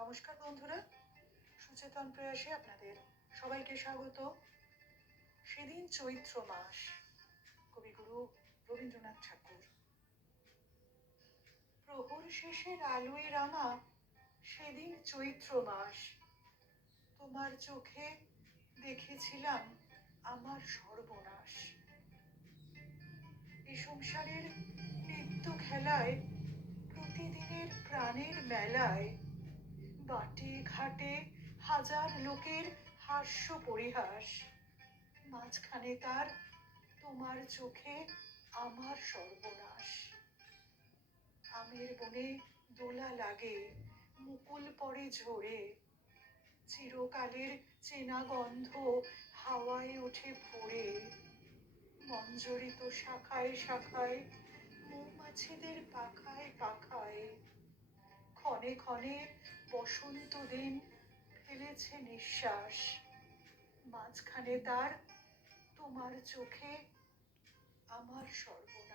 নমস্কার বন্ধুরা, সুচেতন প্রয়াসে আপনাদের সবাইকে স্বাগত। সেদিন চৈত্র মাস, কবিগুরু রবীন্দ্রনাথ ঠাকুর। প্রহর শেষের আলোয় রাঙা সেদিন চৈত্র মাস, তোমার চোখে দেখেছিলাম আমার সর্বনাশ। এ সংসারের নিত্য খেলায়, প্রতিদিনের প্রাণের মেলায়, বাটে ঘাটে হাজার লোকের হাস্য পরিহাস, মাঝখানে তার তোমার চোখে আমার সর্বনাশ। আমের বনে দোলা লাগে, মুকুল পড়ে ঝরে, চিরকালের চেনা গন্ধ হাওয়ায় ওঠে ভরে, মঞ্জরিত শাখায় শাখায়, মৌমাছিদের পাখায় পাখায়, ক্ষণে ক্ষণে বসন্ত দিন ফেলেছে নিঃশ্বাস, মাঝখানে তার তোমার চোখে আমার সর্বনাশ।